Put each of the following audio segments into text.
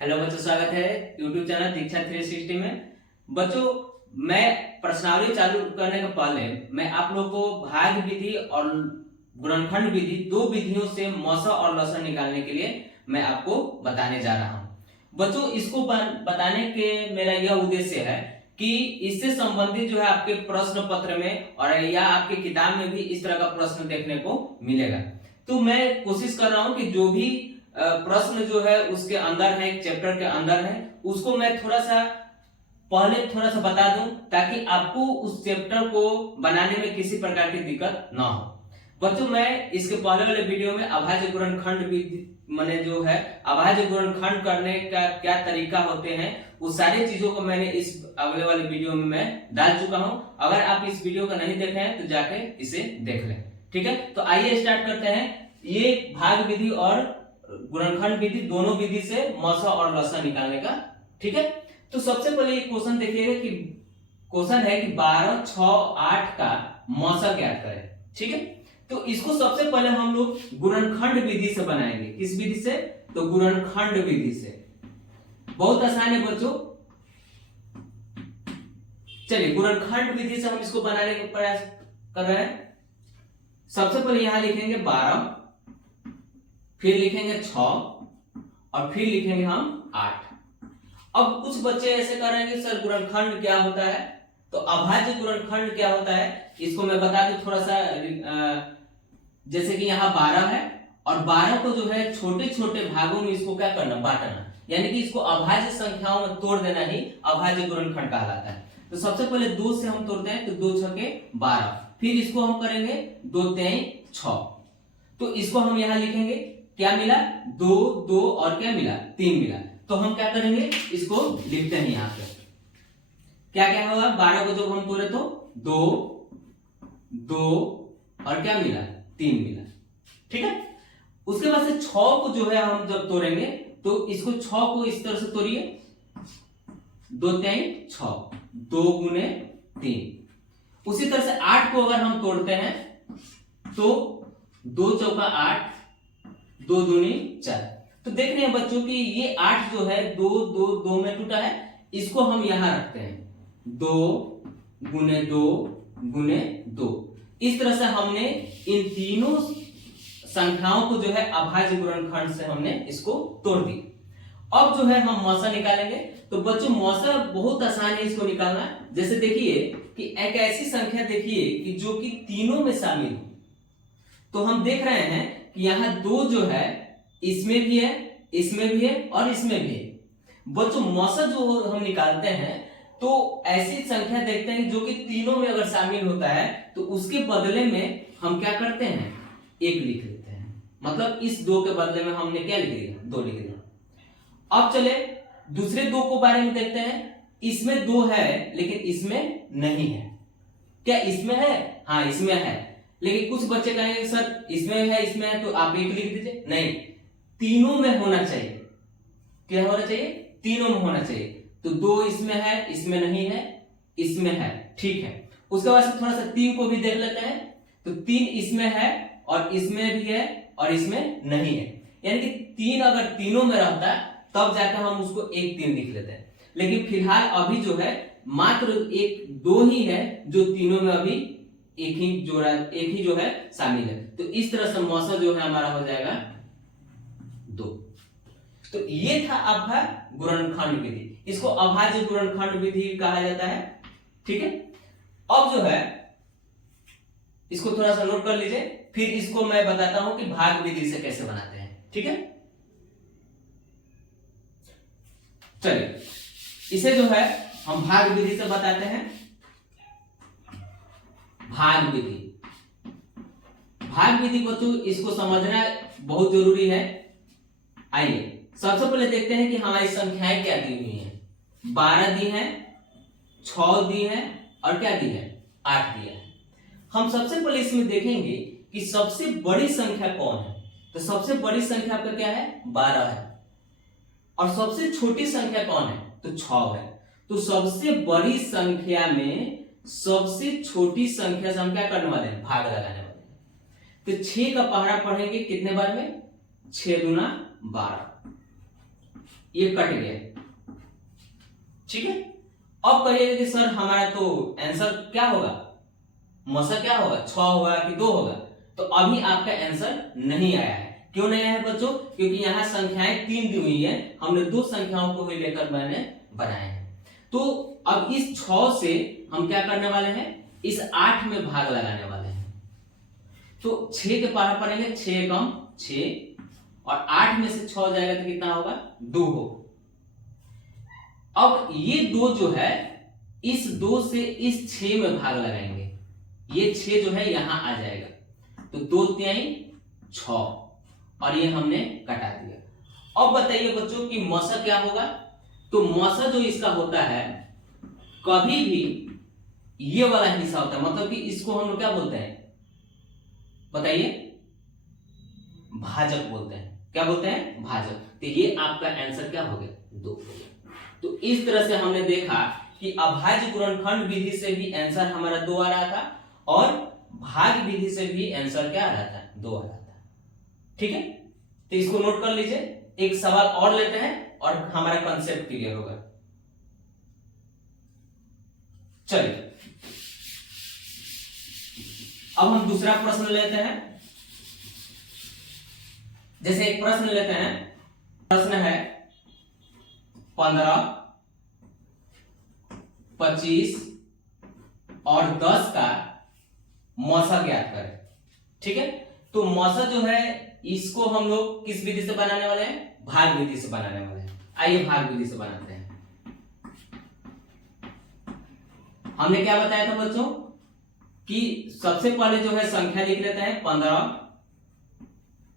Hello बच्चों, स्वागत है यूट्यूब चैनल दीक्षा 360 में। बच्चों, मैं प्रश्नावली चालू करने के पहले मैं आप लोगों को भाग विधि और गुणनखंड विधि, दो विधियों से मौसा और लसा निकालने के लिए मैं आपको बताने जा रहा हूं। बच्चों, इसको बताने के मेरा यह उद्देश्य है कि इससे संबंधित जो है आपके प्रश्न पत्र में और या आपके किताब में भी इस तरह का प्रश्न देखने को मिलेगा। तो मैं कोशिश कर रहा हूं कि जो भी प्रश्न जो है उसके अंदर है, चैप्टर के अंदर है, उसको मैं थोड़ा सा बता दूं ताकि आपको उस चैप्टर को बनाने में किसी प्रकार की दिक्कत ना हो। बच्चों, मैं इसके पहले वाले वीडियो में अभाज्य गुणनखंड विधि मैंने जो है अभाज्य गुणनखंड करने का क्या तरीका होते हैं, उस सारी चीजों को मैंने इस अगले वाले वीडियो में मैं डाल चुका हूं। अगर आप इस वीडियो को नहीं देखे हैं तो जाके इसे देख लें। ठीक है, तो आइए स्टार्ट करते हैं। ये भाग विधि और गुणनखंड विधि, दोनों विधि से मौसा और लसा निकालने का। ठीक है, तो सबसे पहले ये क्वेश्चन देखिएगा कि क्वेश्चन है कि 12, 6, 8 का मौसा ज्ञात करें। ठीक है, तो इसको सबसे पहले हम लोग गुणनखंड विधि से बनाएंगे। किस विधि से? तो गुणनखंड विधि से। बहुत आसान है बच्चों। चलिए, गुणनखंड विधि से हम इसको बनाने का प्रयास कर रहे हैं। सबसे पहले यहां लिखेंगे 12, फिर लिखेंगे 6 और फिर लिखेंगे हम 8। अब कुछ बच्चे ऐसे कर रहे हैं कि सर गुणनखंड क्या होता है, तो अभाज्य गुणनखंड क्या होता है, इसको मैं बता दूं थोड़ा सा। जैसे कि यहाँ 12 है और 12 को जो है छोटे छोटे भागों में इसको क्या करना, बांटना, यानी कि इसको अभाज्य संख्याओं में तोड़ देना ही अभाज्य गुणनखंड कहलाता है। तो सबसे पहले 2 से हम तोड़ते हैं, तो 2 छके 12, फिर इसको हम करेंगे 2 3 6। तो इसको हम यहाँ लिखेंगे, क्या मिला, 2 2 और क्या मिला, 3 मिला। तो हम क्या करेंगे, इसको लिखते हैं यहाँ पे। क्या क्या होगा, 12 को जब हम तोड़े तो 2 2 और क्या मिला, 3 मिला। ठीक है, उसके बाद से 6 को जो है हम जब तोड़ेंगे तो इसको 6 को इस तरह से तोड़िए, 2 3 6, 2 गुने 3। उसी तरह से 8 को अगर हम तोड़ते हैं तो 2 चौका 8, 2 दूनी 4। तो देख रहे हैं बच्चों कि ये 8 जो है 2 2 2 में टूटा है, इसको हम यहां रखते हैं, 2 गुने 2 गुने 2। इस तरह से हमने इन तीनों संख्याओं को जो है अभाज्य गुणनखंड से हमने इसको तोड़ दी। अब जो है हम मौसा निकालेंगे। तो बच्चों, मौसा बहुत आसान है इसको निकालना। जैसे देखिए कि एक ऐसी संख्या देखिए कि जो कि तीनों में शामिल हो। तो हम देख रहे हैं कि यहाँ 2 जो है इसमें भी है, इसमें भी है और इसमें भी है। बच्चों, मौसा जो हम निकालते हैं तो ऐसी संख्या देखते हैं जो कि तीनों में अगर शामिल होता है तो उसके बदले में हम क्या करते हैं, 1 लिख लेते हैं। मतलब इस 2 के बदले में हमने क्या लिख दिया, 2 लिख दिया। अब चले दूसरे 2 को बारे में देखते हैं। इसमें 2 है लेकिन इसमें नहीं है। क्या इसमें है? हाँ, इसमें है। लेकिन कुछ बच्चे कहेंगे सर इसमें है तो आप 1 लिख दीजिए। नहीं, तीनों में होना चाहिए। क्या होना चाहिए? तीनों में होना चाहिए। तो 2 इसमें है, इसमें नहीं है, इसमें है। ठीक है, उसके बाद से थोड़ा सा 3 को भी देख लेते हैं। तो 3 इसमें है और इसमें भी है और इसमें नहीं है। यानी कि 3 अगर तीनों में रहता तब जाकर हम उसको 1 3 लिख लेते हैं। लेकिन फिलहाल अभी जो है मात्र 1 2 ही है जो तीनों में अभी एक ही जो है शामिल है। तो इस तरह से मौसा जो है हमारा हो जाएगा 2। तो ये था आपका गुणनखंड विधि। इसको अभाज्य गुणनखंड विधि कहा जाता है। ठीक है, अब जो है इसको थोड़ा सा नोट कर लीजिए, फिर इसको मैं बताता हूं कि भाग विधि से कैसे बनाते हैं। ठीक है, चलिए इसे जो है हम भाग विधि से बताते हैं। भाग विधि बच्चों, इसको समझना बहुत जरूरी है। आइए सबसे पहले देखते हैं कि हमारी संख्याएं क्या दी हुई हैं। 12 दी है, 6 दी है और क्या दी है, 8 दिया है। हम सबसे पहले इसमें देखेंगे कि सबसे बड़ी संख्या कौन है। तो सबसे बड़ी संख्या आपका क्या है, 12 है। और सबसे छोटी संख्या कौन है, तो 6 है। तो सबसे बड़ी संख्या में सबसे छोटी संख्या से हम क्या करने वाले हैं, भाग लगाने वाले हैं। तो 6 का पहाड़ा पढ़ेंगे कितने बार में, 6 दूना 12। ये कट गया, ठीक है। अब कहिए कि सर हमारा तो आंसर क्या होगा, मौसा क्या होगा, 6 होगा कि 2 होगा। तो अभी आपका आंसर नहीं आया है। क्यों नहीं आया है बच्चों? क्योंकि यहाँ संख्याएं 3 दी हुई है, हमने 2 संख्याओं को ही लेकर मैंने बनाए हैं। तो अब इस 6 से हम क्या करने वाले हैं, इस 8 में भाग लगाने वाले हैं। तो 6 के पार पड़ेंगे, 6 कम 6, और 8 में से 6 जाएगा तो कितना होगा, 2 हो। अब ये 2 जो है, इस 2 से इस 6 में भाग लगाएंगे, ये 6 जो है यहां आ जाएगा, तो 2 तिहाई 6, और ये हमने कटा दिया। अब बताइए बच्चों कि मौसा क्या होगा। तो मौसा जो इसका होता है, कभी भी ये वाला हिस्सा होता है, मतलब कि इसको हम लोग क्या बोलते हैं बताइए, भाजक बोलते हैं। क्या बोलते हैं, भाजक। तो ये आपका आंसर क्या हो गया, 2 हो गया। तो इस तरह से हमने देखा कि अभाज्य गुणनखंड विधि से भी आंसर हमारा 2 आ रहा था, और भाग विधि से भी आंसर क्या आ रहा था, 2 आ रहा था। ठीक है, तो इसको नोट कर लीजिए। एक सवाल और लेते हैं और हमारा कॉन्सेप्ट क्लियर होगा। चलिए अब हम दूसरा प्रश्न लेते हैं। जैसे एक प्रश्न लेते हैं, प्रश्न है 15, 25 और 10 का मौसा ज्ञात करें। ठीक है, तो मौसा जो है इसको हम लोग किस विधि से बनाने वाले हैं, भाग विधि से बनाने वाले हैं। आइए भाग विधि से बनाते हैं। हमने क्या बताया था बच्चों कि सबसे पहले जो है संख्या लिख लेते हैं 15,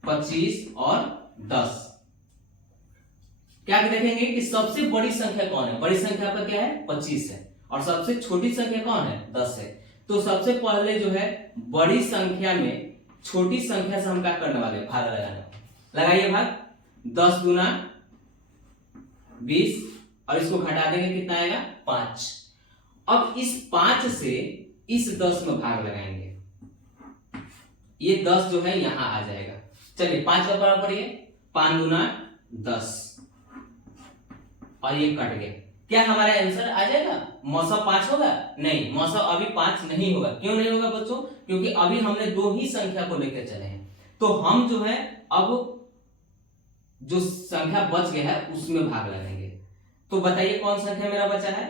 25 और 10। क्या देखेंगे कि सबसे बड़ी संख्या कौन है, बड़ी संख्या पर क्या है 25 है, और सबसे छोटी संख्या कौन है 10 है। तो सबसे पहले जो है बड़ी संख्या में छोटी संख्या से हम क्या करने वाले, भाग लगाने। लगाइए भाग, 10 गुना 20, और इसको घटा देंगे कितना आएगा 5। अब इस 5 से इस 10 में भाग लगाएंगे, ये 10 जो है यहां आ जाएगा। चलिए 5 का बराबर ये 5 गुना 10, और ये कट गया। क्या हमारा आंसर आ जाएगा, मौसा 5 होगा? नहीं, मौसा अभी 5 नहीं होगा। क्यों नहीं होगा बच्चों? क्योंकि अभी हमने 2 ही संख्या को लेकर चले हैं। तो हम जो है अब जो संख्या बच गया है उसमें भाग लगाएंगे। तो बताइए कौन संख्या मेरा बचा है,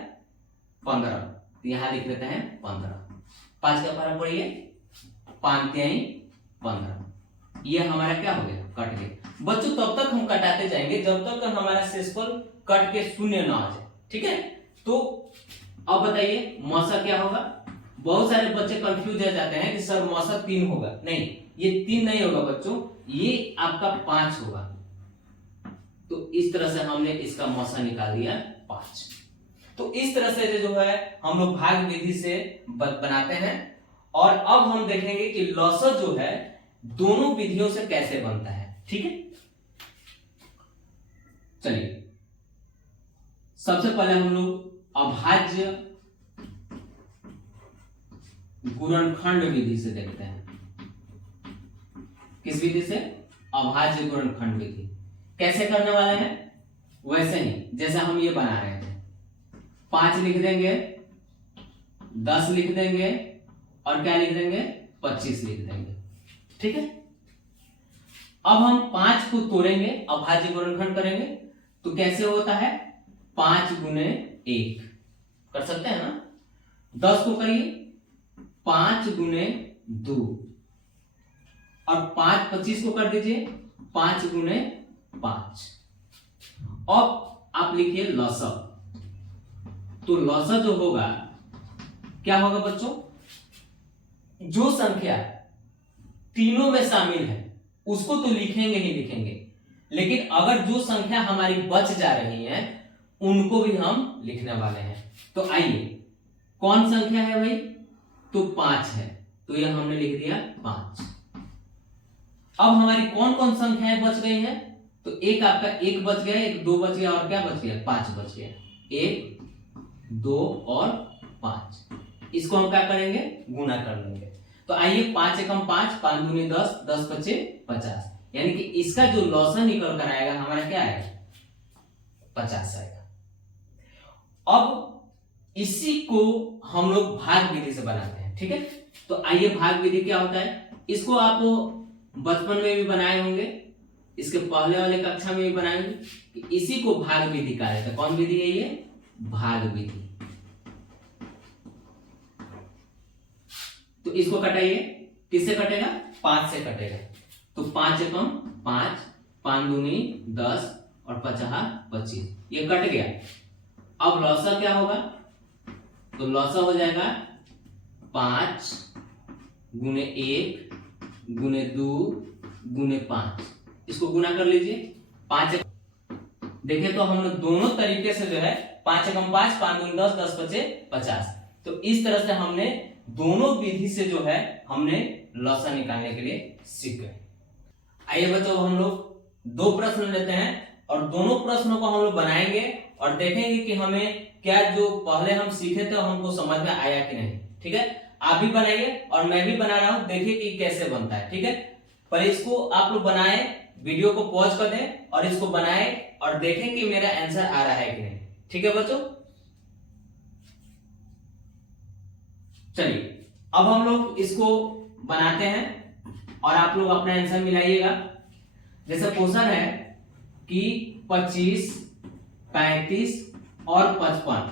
15। तो यहां लिख लेते हैं 15। 5 का पारा पढ़िए, 5 तिहाई 15। ये हमारा क्या हो गया, कट गया। बच्चों तब तक हम कटाते जाएंगे जब तक हमारा शेषफल कट के शून्य ना आ जाए। ठीक है, तो अब बताइए मौसा क्या होगा। बहुत सारे बच्चे कंफ्यूज हो जाते हैं कि सर मौसा 3 होगा। नहीं, ये 3 नहीं होगा बच्चों, ये आपका 5 होगा। तो इस तरह से हमने इसका मौसा निकाल दिया 5। तो इस तरह से जो है हम लोग भाग विधि से बनाते हैं। और अब हम देखेंगे कि लौसर जो है दोनों विधियों से कैसे बनता है। ठीक है, चलिए सबसे पहले हम लोग अभाज्य गुणनखंड विधि से देखते हैं। किस विधि से, अभाज्य गुणनखंड विधि। कैसे करने वाले हैं, वैसे ही जैसे हम ये बना रहे थे। 5 लिख देंगे, 10 लिख देंगे, और क्या लिख देंगे 25 लिख देंगे। ठीक है, अब हम 5 को तोड़ेंगे, अभाज्य गुणनखंड करेंगे। तो कैसे होता है, 5 गुने 1 कर सकते हैं ना। 10 को करिए 5 गुने 2, और 5 25 को कर दीजिए 5 गुने 5। अब आप लिखिए लौसक। तो लौसक जो होगा क्या होगा बच्चों, जो संख्या तीनों में शामिल है उसको तो लिखेंगे ही लिखेंगे, लेकिन अगर जो संख्या हमारी बच जा रही है उनको भी हम लिखने वाले हैं। तो आइए कौन संख्या है भाई, तो 5 है, तो यह हमने लिख दिया 5। अब हमारी कौन कौन संख्याएं बच गई हैं, तो एक आपका 1 बच गया, एक 2 बच गया, और क्या बच गया 5 बच गया। 1 2 और 5, इसको हम क्या करेंगे, गुना कर लेंगे। तो आइए 5 एकम 5, 5 दूनी 10, 10 पचे 50, यानी कि इसका जो लौसन निकल कर आएगा हमारा क्या आएगा 50 आएगा। अब इसी को हम लोग भाग विधि से बनाते हैं, ठीक है। तो आइए भाग विधि क्या होता है, इसको आप बचपन में भी बनाए होंगे, इसके पहले वाले कक्षा में भी बनाए होंगे। इसी को भाग विधि कहा जाता है। कौन विधि है ये, भाग विधि। तो इसको कटाइए, किससे कटेगा, 5 से कटेगा। तो 5 एकम 5, 5 दूनी 10 और 50 25, ये कट गया। अब लौसा क्या होगा, तो लौसा हो जाएगा 5 गुने 1 गुने 2 गुने 5, इसको गुना कर लीजिए। 5 देखिए तो हम दोनों तरीके से जो है 5 एकम 5, 5 दूनी 10, 10 पचे 50। तो इस तरह से हमने दोनों विधि से जो है हमने लौसा निकालने के लिए सीख गए। आइए बच्चों, हम लोग 2 प्रश्न लेते हैं और दोनों प्रश्नों को हम लोग बनाएंगे और देखेंगे कि हमें क्या जो पहले हम सीखे थे हमको समझ में आया कि नहीं, ठीक है। आप भी बनाइए और मैं भी बना रहा हूं, देखिए कि कैसे बनता है, ठीक है। पर इसको आप लोग बनाए, वीडियो को पॉज कर दें और इसको बनाए और देखें कि मेरा आंसर आ रहा है कि नहीं, ठीक है बच्चों। चलिए अब हम लोग इसको बनाते हैं और आप लोग अपना आंसर मिलाइएगा। जैसे क्वेश्चन है कि 25, 35 और 55,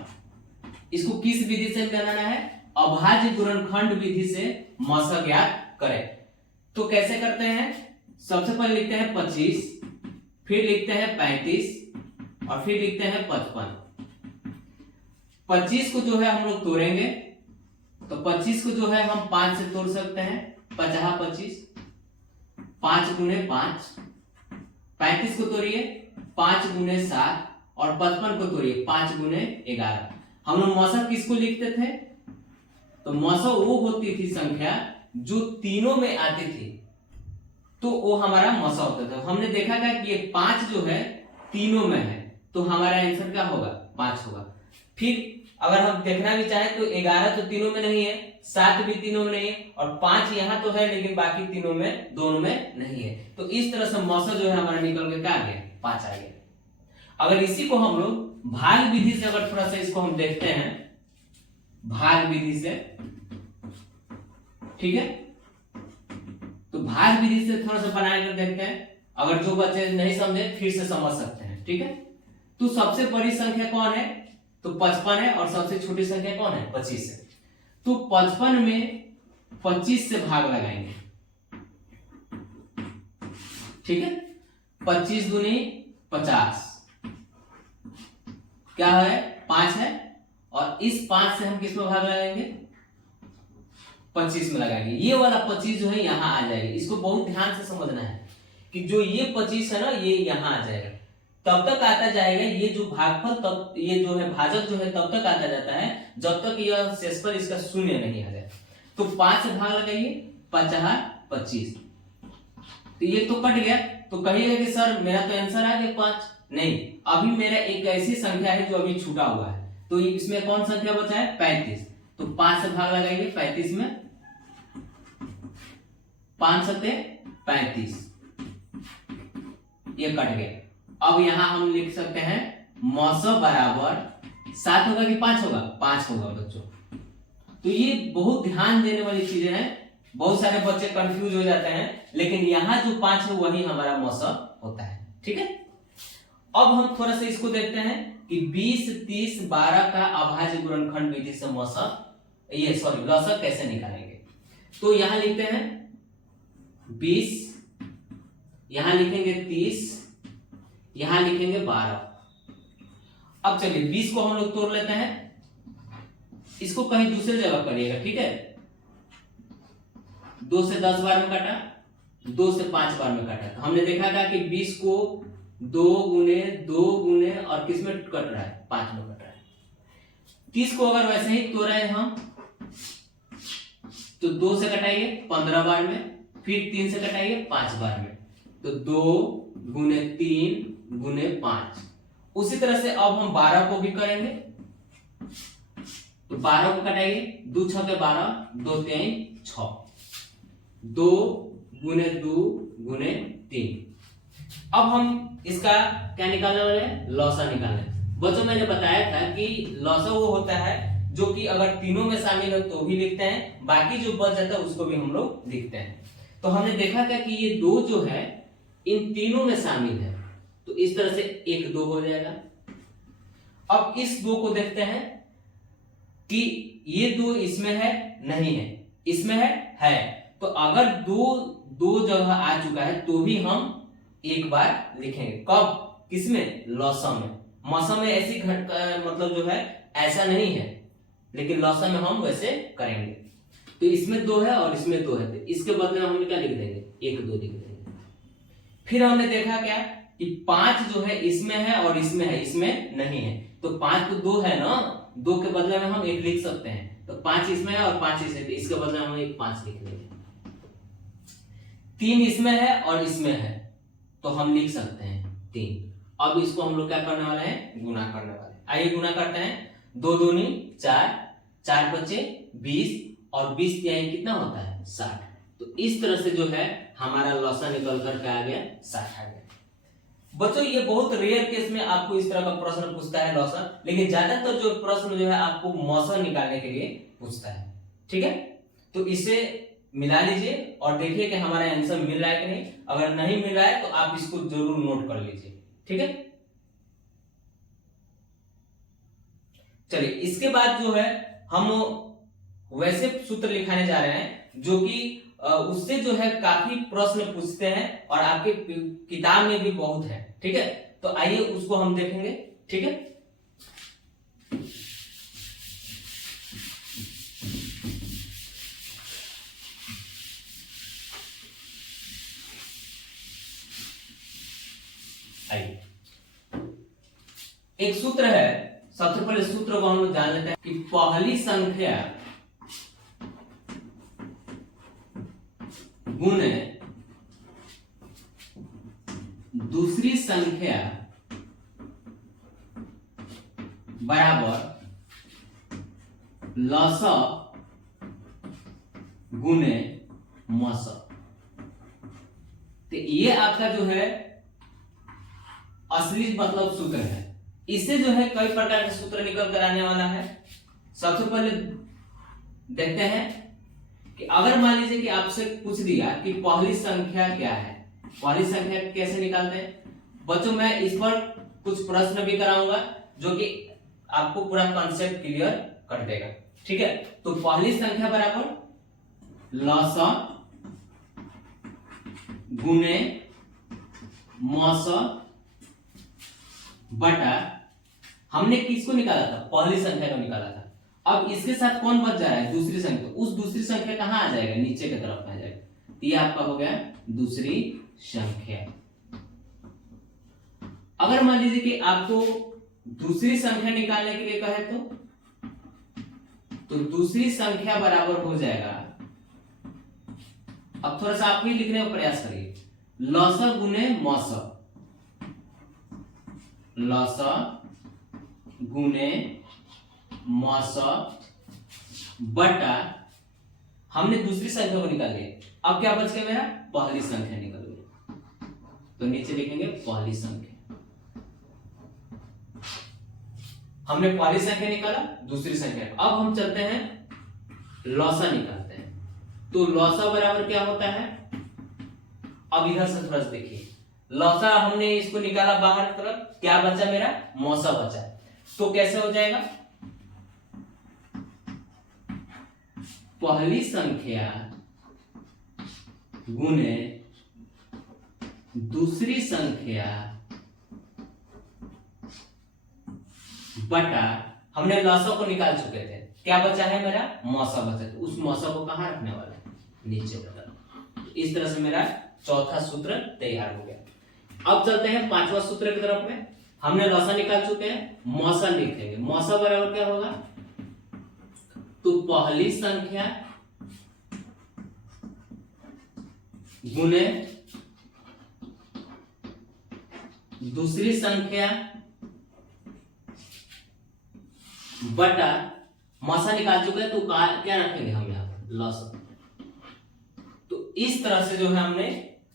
इसको किस विधि से बनाना है, अभाज्य गुणनखंड विधि से मौसा ज्ञात करें। तो कैसे करते हैं, सबसे पहले लिखते हैं 25, फिर लिखते हैं 35 और फिर लिखते हैं 55। 25 को जो है हम लोग तोड़ेंगे, तो 25 को जो है हम 5 से तोड़ सकते हैं, 50 25, 5 गुने 5। 35 को तोड़िए 5 गुने 7 और 55 को तोड़िए 5 गुने 11। हम लोग मौसा किसको लिखते थे, तो मौसा वो होती थी संख्या जो तीनों में आती थी, तो वो हमारा मौसा होता था। हमने देखा था कि ये 5 जो है तीनों में है, तो हमारा आंसर क्या होगा, 5 होगा। फिर अगर हम देखना भी चाहें तो 11 तो तीनों में नहीं है, 7 भी तीनों में नहीं है और 5 यहाँ तो है लेकिन बाकी तीनों में दोनों में नहीं है। तो इस तरह से मौसा जो है हमारा निकल के क्या आ गया, 5 आ गया। अगर इसी को हम लोग भाग विधि से अगर थोड़ा सा इसको हम देखते हैं, भाग विधि से, ठीक है, तो भाग विधि से थोड़ा सा बना कर देखते हैं। अगर जो बच्चे नहीं समझे फिर से समझ सकते हैं, ठीक है। तो सबसे बड़ी संख्या कौन है, तो 55 है और सबसे छोटी संख्या कौन है, 25 है। तो 55 में 25 से भाग लगाएंगे, ठीक है। 25 दूनी 50, क्या है, 5 है और इस 5 से हम किस में भाग लगाएंगे, 25 में लगाएंगे। ये वाला 25 जो है यहाँ आ जाएगी। इसको बहुत ध्यान से समझना है कि जो ये 25 है ना, ये यहाँ आ जाएगा, तब तक आता जाएगा ये जो भागफल, तब ये जो है भाजक जो है तब तक आता जाता है जब तक यह शेषफल इसका शून्य नहीं आ जाए। तो 5 से भाग लगाइए, 50 25, तो ये तो कट गया। तो कहिएगा कि सर मेरा तो आंसर आ गया 5, नहीं, अभी मेरा एक ऐसी संख्या है जो अभी छूटा हुआ है, तो इसमें कौन संख्या बचा है, 35। तो 5 से भाग लगाइए 35 में, 5 सते 35, ये कट गया। अब यहां हम लिख सकते हैं मौसा बराबर 7 होगा कि 5 होगा, 5 होगा बच्चों। तो ये बहुत ध्यान देने वाली चीजें हैं, बहुत सारे बच्चे कंफ्यूज हो जाते हैं, लेकिन यहाँ जो 5 है वही हमारा मौसा होता है, ठीक है। अब हम थोड़ा सा इसको देखते हैं कि 20, 30, 12 का अभाज्य गुणनखंड विधि से मौसा, ये सॉरी लौसा कैसे निकालेंगे। तो यहां लिखते हैं 20, यहां लिखेंगे 30, यहां लिखेंगे 12। अब चलिए 20 को हम लोग तोड़ लेते हैं, इसको कहीं दूसरे जगह करिएगा, ठीक है। 2 से 10 बार में काटा, 2 से 5 बार में काटा। तो हमने देखा था कि 20 को 2 गुने 2 गुने और किस में कट रहा है, 5 में कट रहा है। 30 को अगर वैसे ही तोड़ रहे हैं हम, तो 2 से कटाइए 15 बार में, फिर 3 से कटाइए 5 बार में, तो 2 गुने 3 गुने 5। उसी तरह से अब हम 12 को भी करेंगे, तो 12 को कटाइए, 2 6 के 12, 2 3 6, 2 गुने 2 गुने 3। अब हम इसका क्या निकालने वाले हैं, लौसा निकालने। बच्चों मैंने बताया था कि लौसा वो होता है जो कि अगर तीनों में शामिल हो तो भी लिखते हैं, बाकी जो बच जाता है उसको भी हम लोग लिखते हैं। तो हमने देखा था कि ये दो जो है इन तीनों में शामिल है, तो इस तरह से एक दो हो जाएगा। अब इस दो को देखते हैं कि ये दो इसमें है नहीं है, इसमें है। तो अगर दो जगह आ चुका है तो भी हम एक बार लिखेंगे। कब, किसमें, लौसा में। मौसम में ऐसी मतलब जो है ऐसा नहीं है, लेकिन लौसा में हम वैसे करेंगे। तो इसमें दो है और इसमें दो है, तो इसके बदले में हम क्या लिख देंगे, एक दो लिख देंगे। फिर हमने देखा क्या कि 5 जो है इसमें है और इसमें है, इसमें नहीं है। तो 5 तो दो है ना, दो के बदले में हम एक लिख सकते हैं। तो 5 इसमें है और 5 इसमें, इसके बदले में हम एक 5 लिख लेंगे। 3 इसमें है और इसमें है, तो हम लिख सकते हैं 3। अब इसको हम लोग क्या करने वाले हैं, गुना करने वाले हैं। आइए गुना करते हैं। 2 दूनी 4, 4 बचे 20 और 20 तिहाई कितना होता है, 60। तो इस तरह से जो है हमारा लौसा निकल कर आ गया 60 आ गया। बच्चों ये बहुत रेयर केस में आपको इस तरह का प्रश्न पूछता है लौसा, लेकिन ज्यादातर जो प्रश्न जो है आपको मौसम निकालने के लिए पूछता है। ठीक है, तो इसे मिला लीजिए और देखिए कि हमारा आंसर मिल रहा है कि नहीं। अगर नहीं मिल रहा है तो आप इसको जरूर नोट कर लीजिए। ठीक है, चलिए इसके बाद जो है हम वैसे सूत्र लिखाने जा रहे हैं जो कि उससे जो है काफी प्रश्न पूछते हैं और आपके किताब में भी बहुत है। ठीक है, तो आइए उसको हम देखेंगे। ठीक है, आइए एक सूत्र है। सबसे पहले सूत्र को हम लोग जान लेते हैं कि पहली संख्या गुणे दूसरी संख्या बराबर लौसा गुणे मौसा। तो ये आपका जो है असली मतलब सूत्र है। इससे जो है कई प्रकार के सूत्र निकल कर आने वाला है। सबसे पहले देखते हैं कि अगर मान लीजिए कि आपसे पूछ दिया कि पहली संख्या क्या है, पहली संख्या कैसे निकालते हैं। बच्चों मैं इस पर कुछ प्रश्न भी कराऊंगा जो कि आपको पूरा कॉन्सेप्ट क्लियर कर देगा। ठीक है, तो पहली संख्या बराबर लौसा गुणे मौसा बटा, हमने किसको निकाला था, पहली संख्या को निकाला था। अब इसके साथ कौन बच जा रहा है, दूसरी संख्या। तो उस दूसरी संख्या कहां आ जाएगा, नीचे की तरफ आ जाएगा। ये आपका हो गया दूसरी संख्या। अगर मान लीजिए कि आपको दूसरी संख्या निकालने के लिए कहे तो दूसरी संख्या बराबर हो जाएगा, अब थोड़ा सा आप भी लिखने का प्रयास करिए, लौसा गुने मौसा, लौसा गुने मौसा बटा, हमने दूसरी संख्या को निकाल लिया। अब क्या बच गया मेरा, पहली संख्या निकल गई। तो नीचे लिखेंगे पहली संख्या। हमने पहली संख्या निकाला, दूसरी संख्या। अब हम चलते हैं लौसा निकालते हैं। तो लौसा बराबर क्या होता है, अब इधर से थोड़ा सा देखिए, लौसा हमने इसको निकाला बाहर की तरफ, क्या बचा मेरा, मौसा बचा। तो कैसे हो जाएगा, पहली संख्या गुने दूसरी संख्या बटा, हमने लौसा को निकाल चुके थे, क्या बचा है मेरा, मौसा बचा। तो उस मौसा को कहां रखने वाले हैं, नीचे तरफ। इस तरह से मेरा चौथा सूत्र तैयार हो गया। अब चलते हैं पांचवा सूत्र की तरफ में। हमने लौसा निकाल चुके हैं, मौसा लिखेंगे। मौसा बराबर क्या होगा, तो पहली संख्या गुने दूसरी संख्या बटा, मौसा निकाल चुके हैं तो क्या रखेंगे हम यहाँ पर, लौसा। तो इस तरह से जो है हमने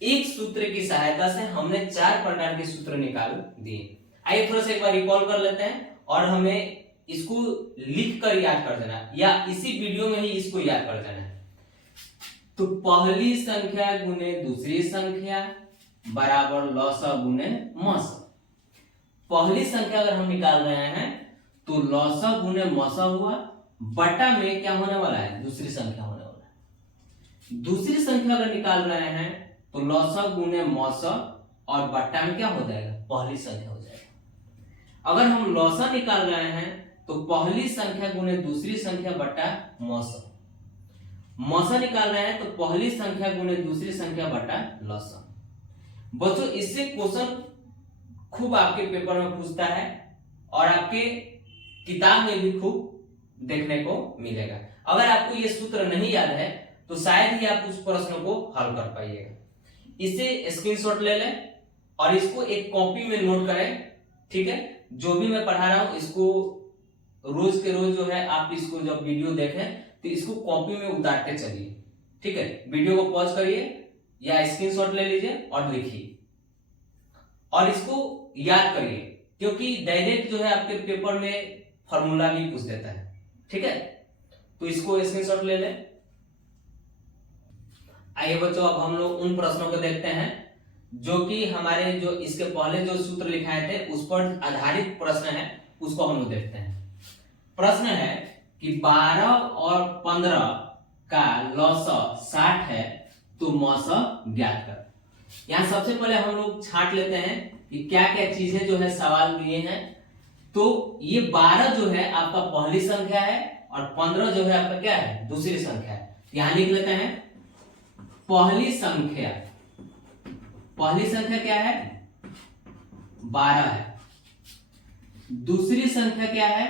एक सूत्र की सहायता से हमने 4 प्रकार के सूत्र निकाल दिए। आइए थोड़ा सा एक बार रिकॉल कर लेते हैं और हमें इसको लिख कर याद कर देना या इसी वीडियो में ही इसको याद कर देना है। तो पहली संख्या गुने दूसरी संख्या बराबर लॉसा गुने मौसा। पहली संख्या अगर हम निकाल रहे हैं तो लॉसा गुने मौसा हुआ, बटा में क्या होने वाला है, दूसरी संख्या होने वाला है। दूसरी संख्या अगर निकाल रहे हैं तो लॉसा गुने मौसा और बटा में क्या हो जाएगा, पहली संख्या हो जाएगा। अगर हम लॉसा निकाल रहे हैं तो पहली संख्या गुने दूसरी संख्या बटा मौसा। मौसा निकाल रहे हैं तो पहली संख्या गुने दूसरी संख्या बटा लॉसा। बच्चों इससे क्वेश्चन खूब आपके पेपर में पूछता है और आपके किताब में भी खूब देखने को मिलेगा। अगर आपको ये सूत्र नहीं याद है तो शायद ही आप उस प्रश्न को हल कर पाइएगा। इसे स्क्रीनशॉट ले लें और इसको एक कॉपी में नोट करें, ठीक है। जो भी मैं पढ़ा रहा हूं इसको रोज के रोज जो है आप इसको जब वीडियो देखें तो इसको कॉपी में उतारते चलिए, ठीक है। वीडियो को पॉज करिए या स्क्रीनशॉट ले लीजिए और लिखिए और इसको याद करिए, क्योंकि डायरेक्ट जो है आपके पेपर में फॉर्मूला भी पूछ देता है, ठीक है। तो इसको स्क्रीनशॉट ले लें। आइए बच्चों अब हम लोग उन प्रश्नों को देखते हैं जो कि हमारे जो इसके पहले जो सूत्र लिखाए थे उस पर आधारित प्रश्न है, उसको हम लोग देखते हैं। प्रश्न है कि 12 और 15 का लॉसा 60 है तो मौसा ज्ञात कर। यहां सबसे पहले हम लोग छांट लेते हैं कि क्या क्या चीजें जो है सवाल दिए हैं। तो ये 12 जो है आपका पहली संख्या है और 15 जो है आपका क्या है, दूसरी संख्या है। यहां लिख लेते हैं पहली संख्या, पहली संख्या क्या है, 12 है। दूसरी संख्या क्या है,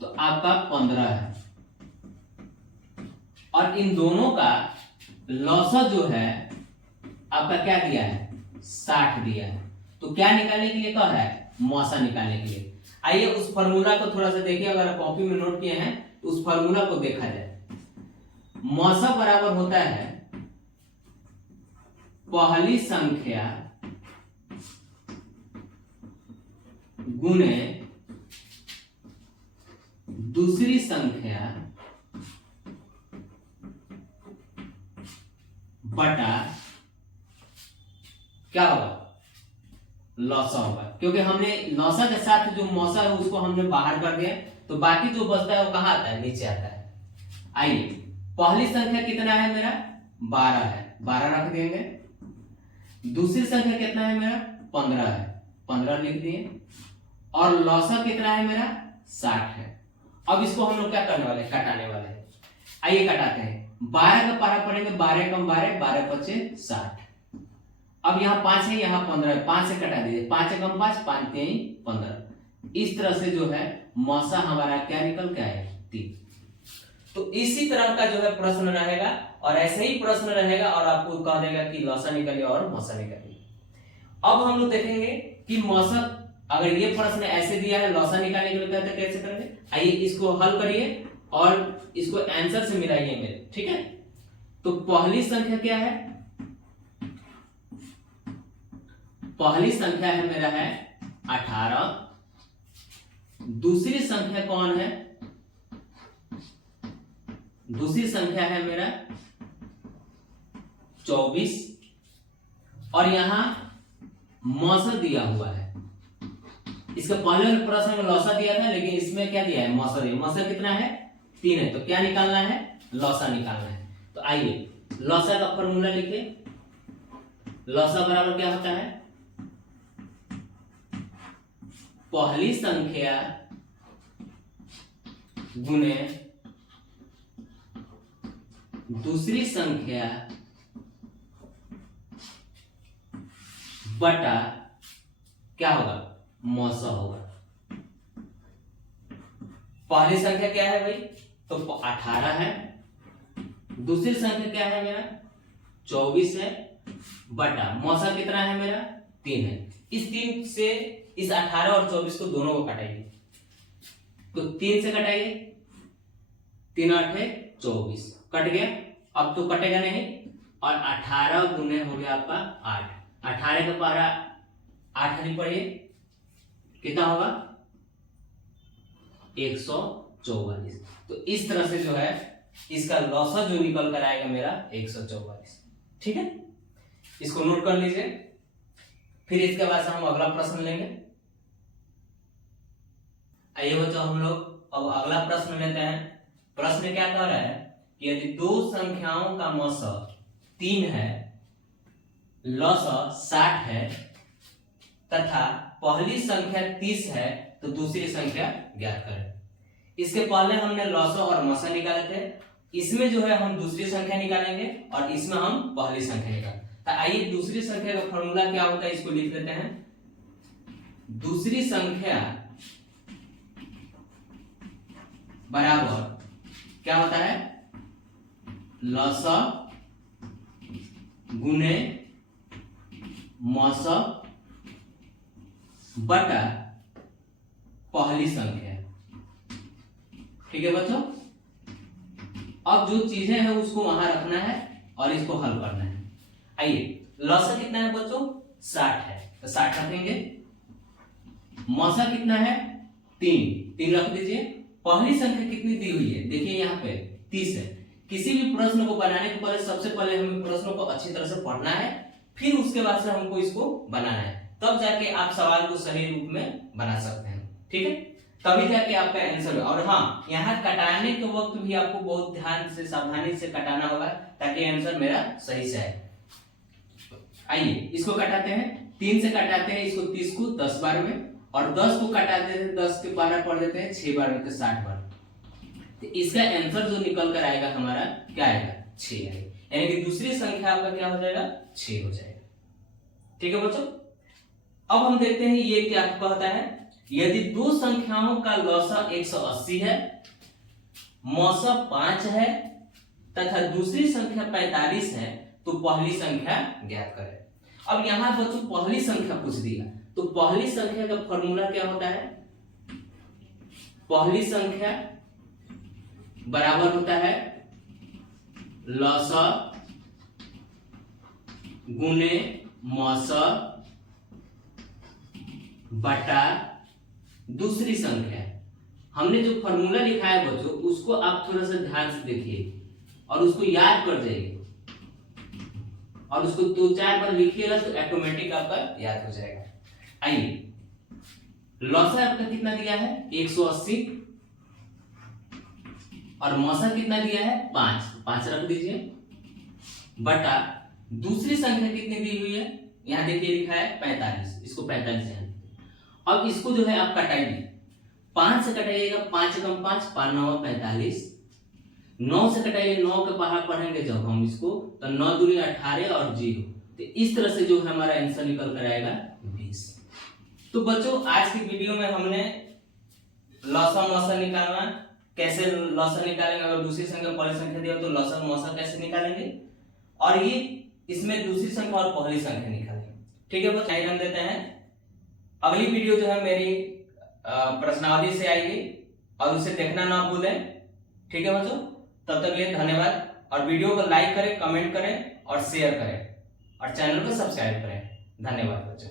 तो आपका 15 है। और इन दोनों का लॉसा जो है आपका क्या दिया है, 60 दिया है। तो क्या निकालने के लिए कहा है, मौसा निकालने के लिए। आइए उस फार्मूला को थोड़ा सा देखिए, अगर कॉपी में नोट किए हैं तो उस फार्मूला को देखा जाए। मौसा बराबर होता है पहली संख्या गुने दूसरी संख्या बटा क्या होगा, लॉसा होगा। क्योंकि हमने लॉसा के साथ जो मौसा है उसको हमने बाहर कर दिया, तो बाकी जो बचता है वो कहां आता है, नीचे आता है। आइए पहली संख्या कितना है मेरा, 12 है, 12 रख देंगे। दूसरी संख्या कितना है मेरा, 15 है, 15 लिख दिए। और लॉसा कितना है मेरा, 60 है। अब इसको हम लोग क्या करने वाले हैं, कटाने वाले हैं। आइए कटाते हैं। 12 का पारा पड़ेंगे, 12 कम 12, 12 पचे 60। अब यहाँ 5 है, यहाँ 15 है, 5 से कटा दीजिए, 5 कम 5, 5 3 15। इस तरह से जो है मौसा हमारा क्या निकल के आए, 3। तो इसी तरह का जो है प्रश्न रहेगा और ऐसे ही प्रश्न रहेगा और आपको कह देगा कि लॉसा निकलिए और मौसा निकलिए। अब हम लोग देखेंगे कि मौसा, अगर ये प्रश्न ऐसे दिया है लॉसा निकालने के लिए कहते हैं कैसे करेंगे। आइए इसको हल करिए और इसको आंसर से मिलाइए मेरे, ठीक है। तो पहली संख्या क्या है, पहली संख्या है मेरा है 18। दूसरी संख्या कौन है, दूसरी संख्या है मेरा 24। और यहां मौसा दिया हुआ है। इसके पहले वाले प्रश्न में लॉसा दिया था, लेकिन इसमें क्या दिया है, मौसा दिया। मौसा कितना है, 3 है। तो क्या निकालना है, लॉसा निकालना है। तो आइए लॉसा का फॉर्मूला लिखिए। लॉसा बराबर क्या होता है, पहली संख्या गुने दूसरी संख्या बटा क्या होगा, मौसा होगा। पहली संख्या क्या है भाई, तो 18 है। दूसरी संख्या क्या है मेरा, 24 है, बटा मौसा कितना है मेरा, 3 है। इस 3 से इस 18 और 24 को दोनों को काटाइए, तो 3 से कटाइए, 3 8 24, कट गया। अब तो कटेगा नहीं, और 18 गुने हो गया आपका 8, 18 का पारा 8 हरी पढ़िए कितना होगा 144। तो इस तरह से जो है इसका लॉसा जो निकल कर आएगा मेरा 144। ठीक है, इसको नोट कर लीजिए। फिर इसके बाद से हम अगला प्रश्न लेंगे। आइए बच्चों हम लोग अब अगला प्रश्न लेते हैं। प्रश्न क्या कह रहा है कि यदि दो संख्याओं का मौसा 3 है, लौसा 60 है तथा पहली संख्या 30 है तो दूसरी संख्या ज्ञात करें। इसके पहले हमने लौसा और मौसा निकाले थे, इसमें जो है हम दूसरी संख्या निकालेंगे और इसमें हम पहली संख्या निकालेंगे। तो आइए दूसरी संख्या का फॉर्मूला क्या होता है इसको लिख लेते हैं। दूसरी संख्या बराबर क्या होता है लौसा गुने मौसा बटा पहली संख्या। ठीक है बच्चों, अब जो चीजें हैं उसको वहां रखना है और इसको हल करना है। आइए लौसा कितना है बच्चों 60 है तो 60 रखेंगे। मौसा कितना है 3 रख दीजिए। पहली संख्या कितनी दी हुई है देखिए यहाँ पे 30 है। किसी भी प्रश्न को बनाने के पहले सबसे पहले हमें प्रश्नों को अच्छी तरह से पढ़ना है, फिर उसके बाद से हमको इसको बनाना है, तब जाके आप सवाल को सही रूप में बना सकते हैं। ठीक है, तभी जाके आपका आंसर। और हाँ, यहाँ कटाने के वक्त भी आपको बहुत ध्यान से सावधानी से कटाना होगा ताकि आंसर मेरा सही से आए। आइए इसको कटाते हैं। 3 से कटाते हैं इसको 30 को 10 बार में, और 10 को कटाते हैं 10 के 12 पढ़ देते हैं 6 बार में तो 60 बार। तो इसका आंसर जो निकल कर आएगा हमारा क्या आएगा 6 आएगा, यानी कि दूसरी संख्या आपका क्या हो जाएगा 6 हो जाएगा। ठीक है बच्चों, अब हम देखते हैं ये क्या कहता है। यदि दो संख्याओं का लौसा 180 है, मौसा 5 है तथा दूसरी संख्या 45 है तो पहली संख्या ज्ञात करें। अब यहां बच्चों पहली संख्या पूछ दिया, तो पहली संख्या का फॉर्मूला क्या होता है। पहली संख्या बराबर होता है लौसा गुने मौसा बटा दूसरी संख्या। हमने जो फॉर्मूला लिखा है बच्चों उसको आप थोड़ा सा ध्यान से देखिए और उसको याद कर जाइए, और उसको 2-4 बार लिखिएगा तो ऑटोमेटिक आपका याद हो जाएगा। आइए लौसा आपका कितना दिया है 180 और मौसा कितना दिया है 5 रख दीजिए, बटा दूसरी संख्या कितनी दी हुई है यहां देखिए लिखा है 45, इसको 45 है। अब इसको जो है आप काटाइए, 5 से कटाइएगा 5 कम 5 5 9 45, 9 से कटाइए 9 के बाहर पढ़ेंगे जब हम इसको तो 9 दूनी 18 और 0, तो इस तरह से जो है हमारा आंसर निकल कर आएगा 20। तो बच्चों आज की वीडियो में हमने लौसा मौसा निकालना कैसे लौसा निकालेंगे, अगर दूसरी संख्या पहली संख्या दिया तो लौसा मौसा कैसे निकालेंगे, और ये इसमें दूसरी संख्या और पहली संख्या निकालेंगे। ठीक है बच्चों, टाइम देते हैं। अगली वीडियो जो है मेरी प्रश्नावली से आएगी और उसे देखना ना भूलें। ठीक है बच्चों, तब तक के लिए धन्यवाद, और वीडियो को लाइक करें, कमेंट करें और शेयर करें और चैनल को सब्सक्राइब करें। धन्यवाद बच्चों।